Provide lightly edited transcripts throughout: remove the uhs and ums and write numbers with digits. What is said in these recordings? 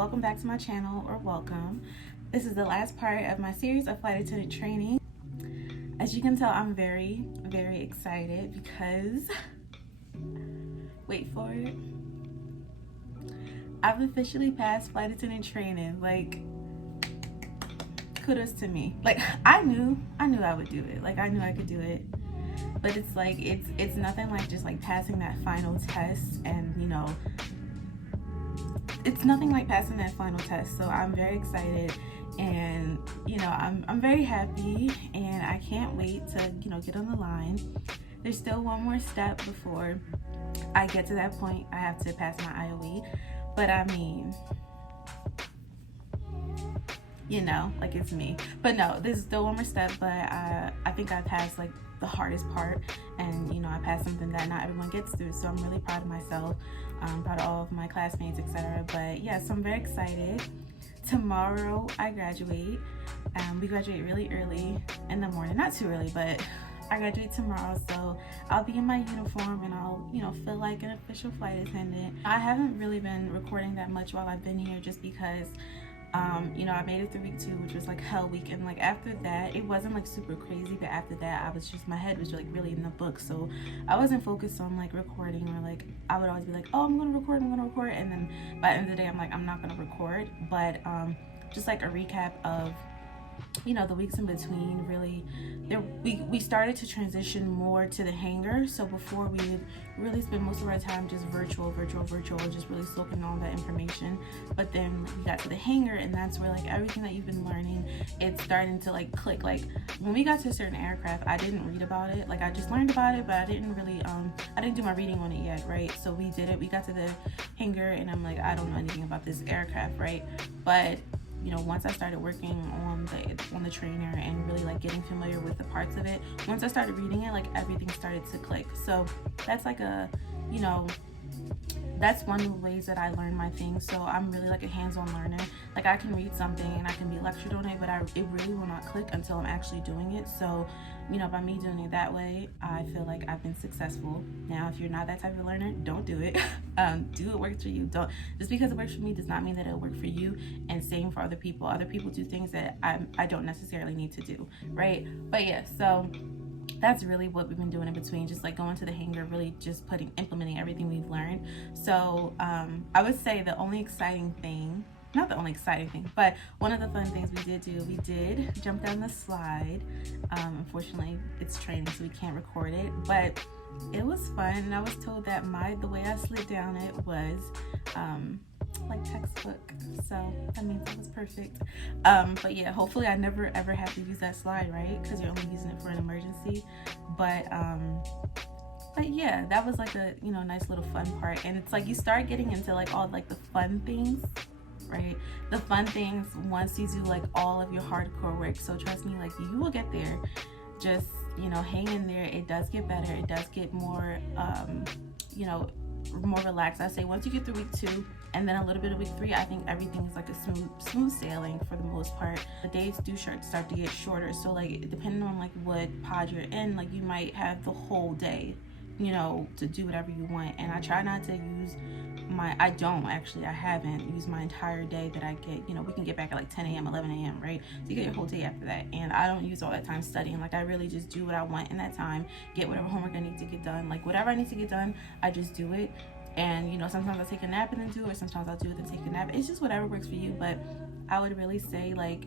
welcome back to my channel, or welcome. This is the last part of my series of flight attendant training. As you can tell, I'm very, very excited because, wait for it, I've officially passed flight attendant training. Like, kudos to me. Like, I knew I would do it. Like, I knew I could do it. But it's like, it's nothing like just like passing that final test, and you know, it's nothing like passing that final test. So I'm very excited, and you know, I'm very happy, and I can't wait to, you know, get on the line. There's still one more step before I get to that point. I have to pass my IOE, but I mean, you know, like, it's me. But no, there's still one more step, but I think I passed like the hardest part, and you know, I passed something that not everyone gets through, so I'm really proud of myself. I'm proud of all of my classmates, etc. But yeah, so I'm very excited. Tomorrow I graduate. We graduate really early in the morning, not too early, but I graduate tomorrow, so I'll be in my uniform and I'll, you know, feel like an official flight attendant. I haven't really been recording that much while I've been here, just because you know, I made it through week 2, which was like hell week, and like after that it wasn't like super crazy, but after that I was just, my head was like really in the book, so I wasn't focused on like recording, or like I would always be like, oh, I'm gonna record, and then by the end of the day I'm like, I'm not gonna record. But just like a recap of, you know, the weeks in between, really there, we started to transition more to the hangar. So before, we would really spend most of our time just virtual, just really soaking all that information. But then we got to the hangar, and that's where like everything that you've been learning, it's starting to like click. Like when we got to a certain aircraft, I didn't read about it, like I just learned about it, but I didn't really I didn't do my reading on it yet, right? So we did it, we got to the hangar, and I'm like, I don't know anything about this aircraft, right? But you know, once I started working on the trainer and really like getting familiar with the parts of it, once I started reading it, like everything started to click. So that's like a, you know, that's one of the ways that I learn my things. So I'm really like a hands-on learner. Like I can read something and I can be lectured on it, but it really will not click until I'm actually doing it. So, you know, by me doing it that way, I feel like I've been successful. Now, if you're not that type of learner, don't do it. Do what works for you. Don't, just because it works for me does not mean that it'll work for you. And same for other people. Other people do things that I don't necessarily need to do, right? But yeah, so that's really what we've been doing in between, just like going to the hangar, really just implementing everything we've learned. So I would say the only exciting thing, not the only exciting thing, but one of the fun things we did jump down the slide. Unfortunately, it's training, so we can't record it, but it was fun. And I was told that the way I slid down it was like textbook, so that means it was perfect. But yeah, hopefully I never ever have to use that slide, right? Because you're only using it for an emergency. But yeah, that was like a, you know, nice little fun part. And it's like you start getting into like all like the fun things, right? The fun things once you do like all of your hardcore work. So trust me, like you will get there. Just, you know, hang in there. It does get better. It does get more you know, more relaxed. I say once you get through week 2 and then a little bit of week 3, I think everything is like a smooth sailing for the most part. The days do start to get shorter, so like depending on like what pod you're in, like you might have the whole day, you know, to do whatever you want. And I try not to use I haven't used my entire day that I get. You know, we can get back at like 10 a.m 11 a.m, right? So you get your whole day after that, and I don't use all that time studying. Like I really just do what I want in that time, get whatever homework I need to get done. Like whatever I need to get done, I just do it. And you know, sometimes I'll take a nap and then do it, sometimes I'll do it and take a nap. It's just whatever works for you. But I would really say, like,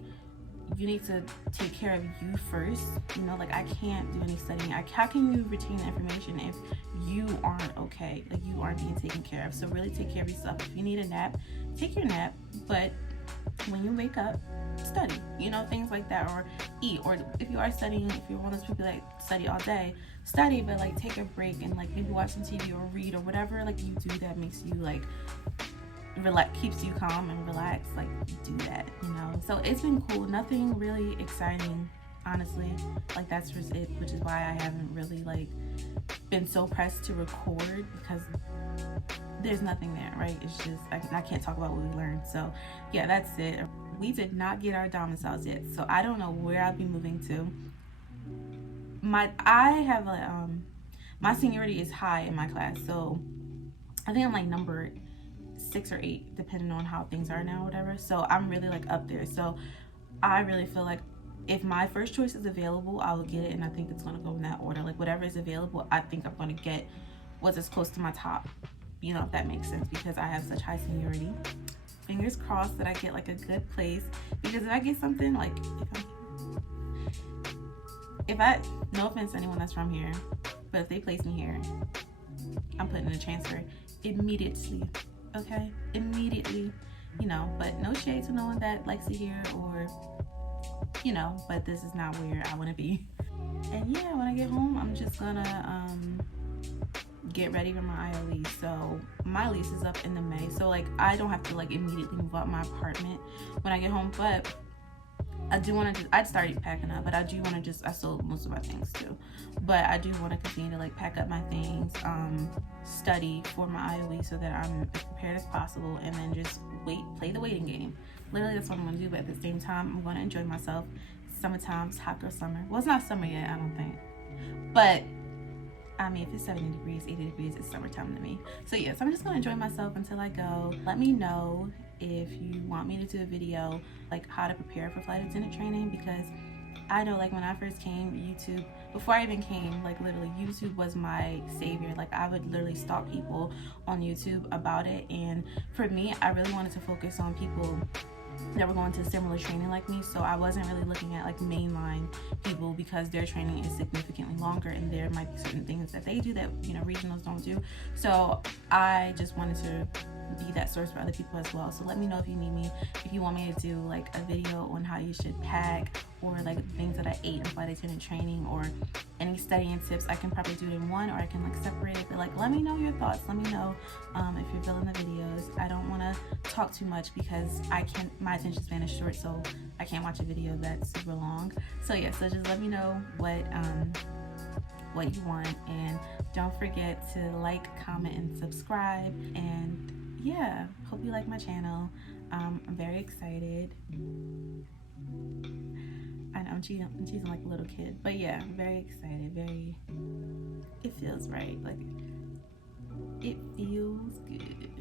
you need to take care of you first. You know, like I can't do any studying. How can you retain the information if you aren't okay? Like you aren't being taken care of. So really take care of yourself. If you need a nap, take your nap. But when you wake up, study, you know, things like that. Or eat. Or if you are studying, if you're one of those people that study all day, study, but like take a break and like maybe watch some TV or read or whatever like you do that makes you like relax, keeps you calm and relaxed. Like do that, you know. So it's been cool. Nothing really exciting, honestly. Like that's just it, which is why I haven't really like been so pressed to record, because there's nothing there, right? It's just I can't talk about what we learned. So yeah, that's it. We did not get our domiciles yet, so I don't know where I'll be moving to. I have my seniority is high in my class, so I think I'm like number 6 or 8 depending on how things are now or whatever. So I'm really like up there. So I really feel like if my first choice is available, I will get it, and I think it's going to go in that order. Like whatever is available, I think I'm going to get what's as close to my top, you know, if that makes sense, because I have such high seniority. Fingers crossed that I get like a good place, because if I get something like, if I no offense to anyone that's from here, but if they place me here, I'm putting in a transfer immediately. Okay, immediately, you know. But no shade to no one that likes it here, or you know, but this is not where I want to be. And yeah, when I get home, I'm just gonna get ready for my IOE. So my lease is up in the May, so like I don't have to like immediately move out my apartment when I get home, but I do want to I'd started packing up, but I do want to I sold most of my things too, but I do want to continue to like pack up my things, study for my IOE so that I'm as prepared as possible, and then just play the waiting game. Literally, that's what I'm going to do, but at the same time, I'm going to enjoy myself. Summertime, it's hot girl summer. Well, it's not summer yet, I don't think, but I mean, if it's 70 degrees, 80 degrees, it's summertime to me. So yes, I'm just going to enjoy myself until I go. Let me know if you want me to do a video like how to prepare for flight attendant training, because I know like when I first came, YouTube, before I even came, like literally YouTube was my savior. Like I would literally stalk people on YouTube about it, and for me, I really wanted to focus on people that were going to similar training like me. So I wasn't really looking at like mainline people, because their training is significantly longer and there might be certain things that they do that, you know, regionals don't do. So I just wanted to be that source for other people as well. So let me know if you need me, if you want me to do like a video on how you should pack, or like things that I ate in flight attendant training, or any studying tips. I can probably do it in one, or I can like separate it, but like let me know your thoughts. Let me know if you're feeling the videos. I don't want to talk too much because my attention span is short, so I can't watch a video that's super long. So yeah, so just let me know what you want, and don't forget to like, comment, and subscribe. And yeah, hope you like my channel. I'm very excited. I know I'm cheesing like a little kid, but yeah, I'm very excited. It feels right. Like it feels good.